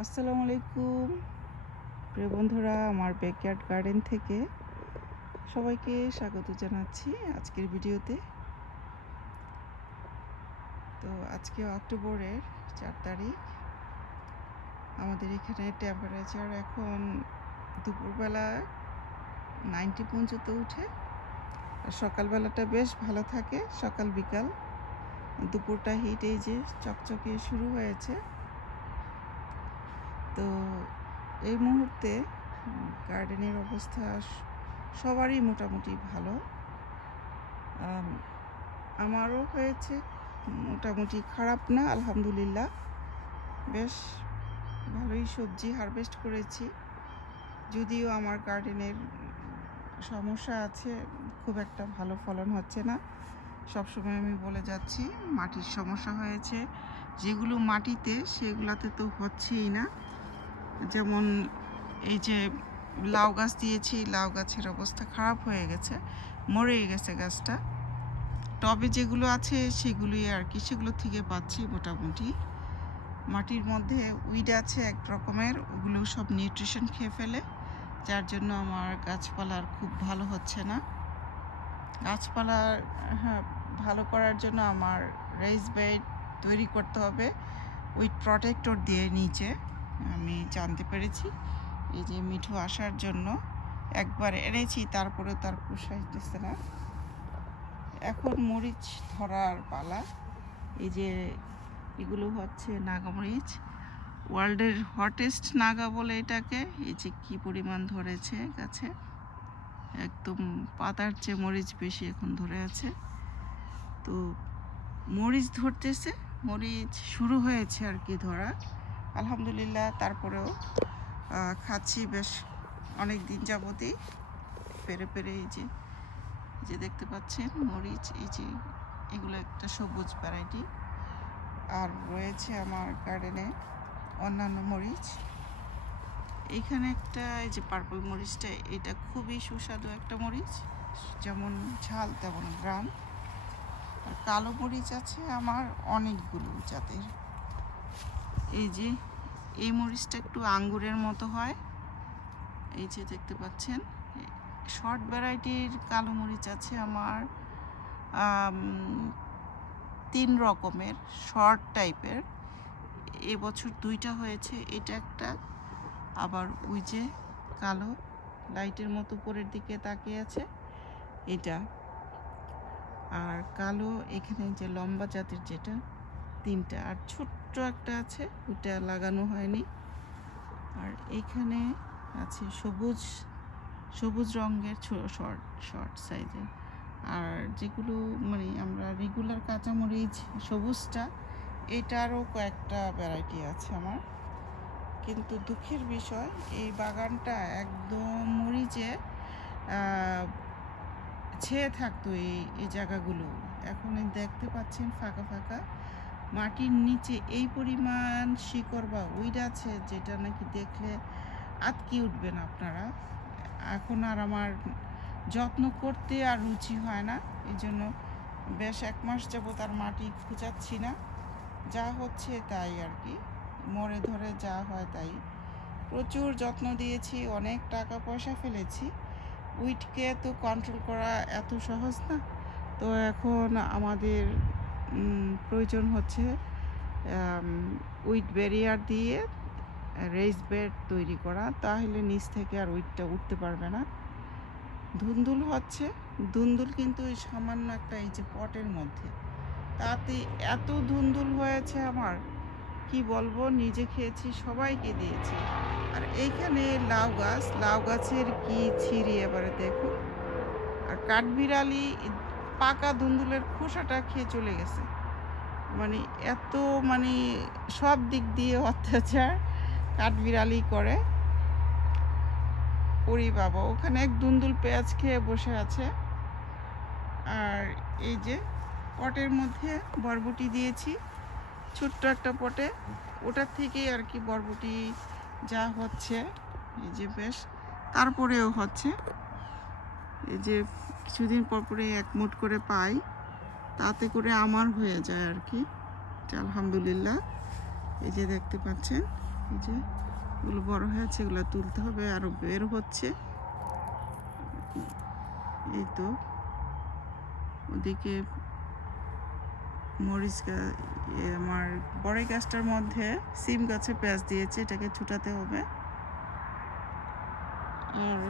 আসসালামু আলাইকুম। প্রিয় বন্ধুরা, আমার ব্যাকয়ার্ড গার্ডেন থেকে সবাইকে স্বাগত জানাচ্ছি আজকের ভিডিওতে। তো আজকে অক্টোবরের চার তারিখ। আমাদের এখানে টেম্পারেচার এখন দুপুরবেলা নাইনটি পর্যন্ত উঠে, আর সকালবেলাটা বেশ ভালো থাকে সকাল বিকাল। দুপুরটা হিট এই যে চকচকে শুরু হয়েছে। তো এই মুহূর্তে গার্ডেনের অবস্থা সবারই মোটামুটি ভালো। আমারও হয়েছে, মোটামুটি খারাপ না, আলহামদুলিল্লাহ। বেশ ভালোই সবজি হারভেস্ট করেছি। যদিও আমার গার্ডেনের সমস্যা আছে, খুব একটা ভালো ফলন হচ্ছে না। সবসময় আমি বলে যাচ্ছি, মাটির সমস্যা হয়েছে। যেগুলো মাটিতে, সেগুলোতে তো হচ্ছেই না। যেমন এই যে লাউ গাছ দিয়েছি, লাউ গাছের অবস্থা খারাপ হয়ে গেছে মরে গেছে গাছটা। টবে যেগুলো আছে সেগুলোই আর কি, সেগুলো থেকে পাচ্ছি মোটামুটি। মাটির মধ্যে উইড আছে এক রকমের, ওগুলো সব নিউট্রিশন খেয়ে ফেলে, যার জন্য আমার গাছপালার খুব ভালো হচ্ছে না। গাছপালা হ্যাঁ ভালো করার জন্য আমার রেইস বেড তৈরি করতে হবে উইথ প্রটেক্টর দিয়ে নিচে। আমি জানতে পেরেছি। এই যে মিঠু আসার জন্য একবার এনেছি, তারপরে তার পোষাইতেছে না। এখন মরিচ ধরার পালা। এই যে এগুলো হচ্ছে নাগামরিচ ওয়ার্ল্ডের হটেস্ট নাগা বলে এটাকে। এই যে কী পরিমাণ ধরেছে গাছে। একদম পাতার চেয়ে মরিচ বেশি এখন ধরে আছে। তো মরিচ ধরতেছে। মরিচ শুরু হয়েছে আর কি ধরা। আলহামদুলিল্লাহ, তারপরেও খাচ্ছি বেশ অনেক দিন যাবতই। পেরে পেরে এই যে যে দেখতে পাচ্ছেন, মরিচ, এই যে, এগুলো একটা সবুজ ভ্যারাইটি আর রয়েছে আমার গার্ডেনে অন্যান্য মরিচ। এইখানে একটা, এই যে পার্পল মরিচটা, এটা খুবই সুস্বাদু একটা মরিচ। যেমন ঝাল, তেমন গ্রাম। আর কালো মরিচ আছে আমার অনেকগুলো জাতের। এই যে, এই মরিচটা একটু আঙ্গুরের মতো হয়। এই যে দেখতে পাচ্ছেন, শর্ট ভ্যারাইটির কালো মরিচ আছে আমার তিন রকমের, শর্ট টাইপের। এবছর দুইটা হয়েছে, এটা একটা, আবার ওই যে কালো, লাইটের মতো উপরের দিকে তাকিয়ে আছে, এটা। আর কালো, এখানে যে লম্বা জাতের যেটা, তিনটা। আর ছোট্ট একটা আছে ওটা লাগানো হয়নি। আর এখানে আছে সবুজ সবুজ রঙের শর্ট শর্ট সাইজের। আর যেগুলো মানে আমরা রেগুলার কাঁচামরিচ, সবুজটা, এটারও কয়েকটা ভ্যারাইটি আছে আমার। কিন্তু দুঃখের বিষয়, এই বাগানটা একদম মরিচে ছেয়ে থাকতো এই এই জায়গাগুলো। এখন দেখতে পাচ্ছেন ফাঁকা ফাঁকা। মাটির নিচে এই পরিমাণ শিকড় বা উইড আছে, যেটা নাকি দেখলে আটকে উঠবেন আপনারা। এখন আর আমার যত্ন করতে আর রুচি হয় না এই জন্য বেশ এক মাস যাবত আর মাটি খুঁজাচ্ছি না। যা হচ্ছে তাই আর কি, মরে ধরে যা হয় তাই। প্রচুর যত্ন দিয়েছি, অনেক টাকা পয়সা ফেলেছি। উইটকে তো কন্ট্রোল করা এত সহজ না। তো এখন আমাদের প্রয়োজন হচ্ছে উইট ব্যারিয়ার দিয়ে রেস বেড তৈরি করা, তাহলে নিচ থেকে আর উইটটা উঠতে পারবে না। ধুন্দুল হচ্ছে, ধুন্দুল কিন্তু ওই সামান্য একটা এই যে পটের মধ্যে। তাতে এত ধুন্দুল হয়েছে আমার, কি বলব, নিজে খেয়েছি, সবাইকে দিয়েছি। আর এইখানে লাউ গাছ, লাউ গাছের কি ছিঁড়ি এবারে দেখুন। আর কাঠবিড়ালি পাকা ধুন্দুলের খোসাটা খেয়ে চলে গেছে। মানে এত মানে সব দিক দিয়ে অত্যাচার কাঠবিড়ালি করে। ওরে বাবা, ওখানে এক দুন্দুল পেঁয়াজ খেয়ে বসে আছে। আর এই যে পটের মধ্যে বরবটি দিয়েছি, ছোট্ট একটা পটে। ওটার থেকেই আর কি বরবটি যা হচ্ছে, এই যে বেশ, তারপরেও হচ্ছে। এই যে কিছুদিন পর পরে এক মুঠ করে পাই। তাতে করে আমার হয়ে যায় আর কি। আলহামদুলিল্লাহ, এই যে দেখতে পাচ্ছেন, এই যে এগুলো বড় হয়েছে এগুলো তুলতে হবে, আরও বের হচ্ছে। এই তো, ওদিকে মরিচ গাছ আমার বড়ই গাছটার মধ্যে সিম গাছে পেঁয়াজ দিয়েছে, এটাকে ছুটাতে হবে। আর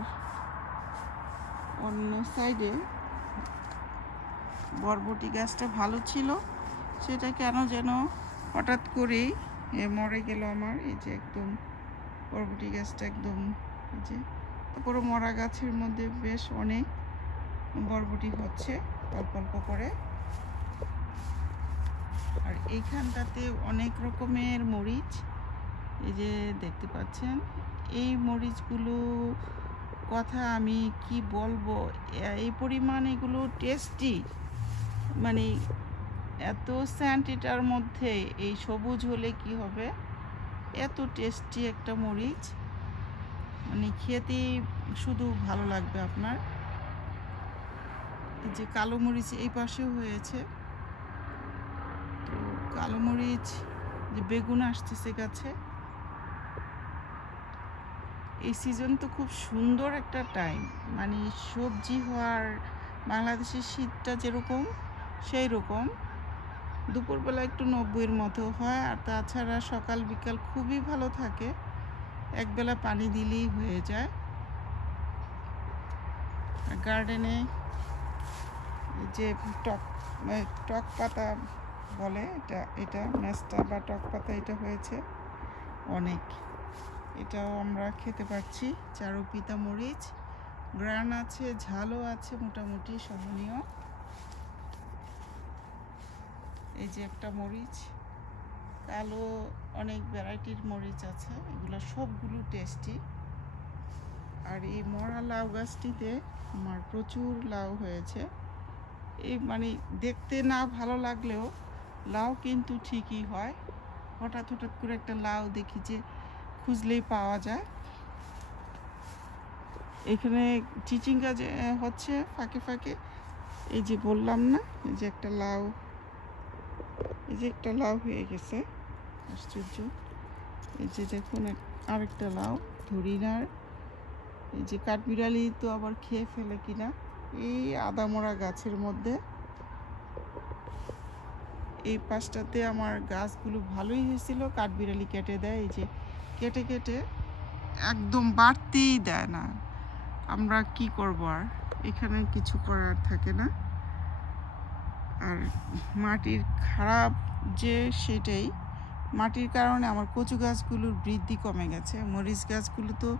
অন্য সাইডে বরবটি গাছটা ভালো ছিল। সেটা কেন যেন হঠাৎ করেই মরে গেল আমার। এই যে একদম বরবটি গাছটা একদম এই যে তারপরে মরা গাছের মধ্যে বেশ অনেক বরবটি হচ্ছে অল্প অল্প করে। আর এইখানটাতে অনেক রকমের মরিচ। এই যে দেখতে পাচ্ছেন, এই মরিচগুলো কথা আমি কি বলব? এই পরিমাণ এগুলো টেস্টি মানে এত স্যান্ট এটার মধ্যে এই সবুজ হলে কি হবে? এত টেস্টি একটা মরিচ। মানে খেতেই শুধু ভালো লাগবে আপনার। যে কালো মরিচ এই পাশেও হয়েছে। তো কালো মরিচ, যে বেগুন আসতেছে গাছে। এই সিজন তো খুব সুন্দর একটা টাইম মানে সবজি হওয়ার, বাংলাদেশের শীতটা যেরকম সেই রকম দুপুরবেলা একটু নব্বইয়ের মতো হয়, আর তাছাড়া সকাল, বিকাল খুবই ভালো থাকে। একবেলা পানি দিলেই হয়ে যায়। গার্ডেনে যে টক টক পাতা বলে, এটা এটা মেস্টা বা টক পাতা, এটা হয়েছে অনেক। এটাও আমরা খেতে পারছি চারু পিতা মরিচ, গ্রান আছে, ঝালও আছে মোটামুটি সহনীয়। এই যে একটা মরিচ, কালো অনেক ভ্যারাইটির মরিচ আছে, এগুলো সবগুলো টেস্টি। আর এই মরা লাউ গাছটিতে আমার প্রচুর লাউ হয়েছে। এই মানে দেখতে না ভালো লাগলেও লাউ কিন্তু ঠিকই হয়। হঠাৎ হঠাৎ করে একটা লাউ দেখি যে খুঁজলেই পাওয়া যায়। এখানে চিচিং গাছ হচ্ছে ফাঁকে ফাঁকে। এই যে বললাম না, এই যে একটা লাউ, এই যে একটা লাউ হয়ে গেছে। আশ্চর্য। এই যে দেখুন আরেকটা লাউ, ধরিনার। এই যে কাঠবিড়ালি তো আবার খেয়ে ফেলে কিনা। এই আদামরা গাছের মধ্যে। এই পাশটাতে আমার গাছগুলো ভালোই হয়েছিল, কাঠবিড়ালি কেটে দেয়। এই যে কেটে কেটে একদম বাড়তেই দেয় না। আমরা কি করব আর? এখানে কিছু করার থাকে না। আর মাটির খারাপ যে সেটাই, মাটির কারণে আমার কচু গাছগুলোর বৃদ্ধি কমে গেছে। মরিচ গাছগুলো তো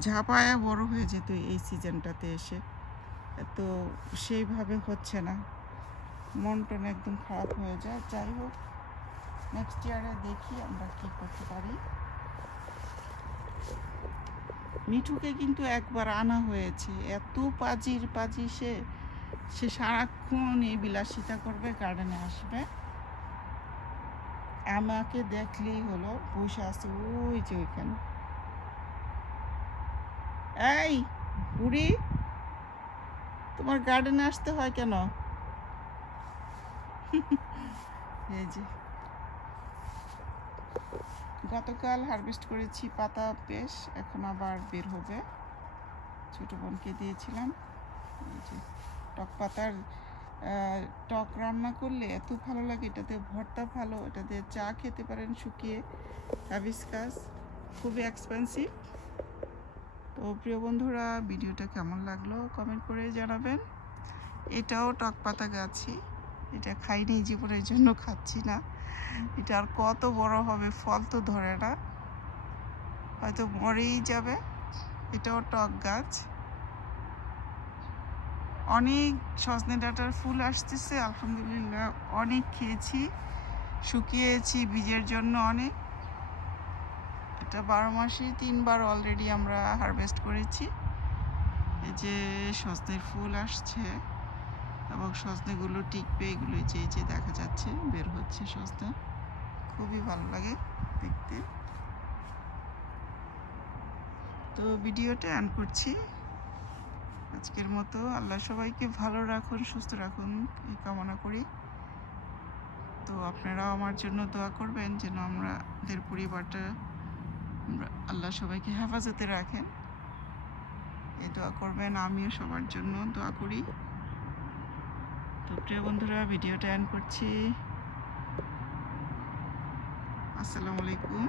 ঝাঁপায়া বড় হয়ে যেত এই সিজনটাতে এসে। তো সেইভাবে হচ্ছে না। মন টন একদম খারাপ হয়ে যায়। যাই হোক নেক্সট ইয়ারে দেখি আমরা কি করতে পারি। মিঠুকে কিন্তু একবার আনা হয়েছে। এত পাজির, পাজি সে সে সারাক্ষণ এই বিলাসিতা করবে গার্ডেনে আসবে। আমাকে দেখলেই হলো, বসে আছে ওই যে ওইখানে। এই, বুড়ি, তোমার গার্ডেনে আসতে হয় কেন? এই যে। গতকাল হারভেস্ট করেছি পাতা বেশ, এখন আবার বের হবে। ছোট বোনকে দিয়েছিলাম। টক পাতার টক রান্না করলে এত ভালো লাগে, এটাতে ভর্তা ভালো, এটাতে চা খেতে পারেন শুকিয়ে হাবিসকাস খুবই এক্সপেন্সিভ তো প্রিয় বন্ধুরা, ভিডিওটা কেমন লাগল? কমেন্ট করে জানাবেন। এটাও টক পাতা গাছই। এটা খাইনি জীবনের জন্য খাচ্ছি না। এটা আর কত বড় হবে, ফল তো ধরে না। হয়তো মরেই যাবে। এটাও টক গাছ। অনেক সজনে ডাঁটার ফুল আসতেছে, আলহামদুলিল্লাহ অনেক খেয়েছি, শুকিয়েছি বীজের জন্য অনেক। এটা বারো মাসে তিনবার অলরেডি আমরা হারভেস্ট করেছি। এই যে সজনের ফুল আসছে। এবং সজনেগুলো টিকবে এগুলো এই যে যে দেখা যাচ্ছে, বের হচ্ছে সজনে খুবই ভালো লাগে দেখতে। তো ভিডিওটা অন করছি। আজকের মতো আল্লাহ সবাইকে ভালো রাখুন, সুস্থ রাখুন, এই কামনা করি। তো আপনারাও আমার জন্য দোয়া করবেন যেন আমাদের পরিবারটা আল্লাহ সবাইকে হেফাজতে রাখেন। এই দোয়া করবেন, আমিও সবার জন্য দোয়া করি। তো প্রিয় বন্ধুরা ভিডিওটা এন্ড করছি। আসসালামু আলাইকুম।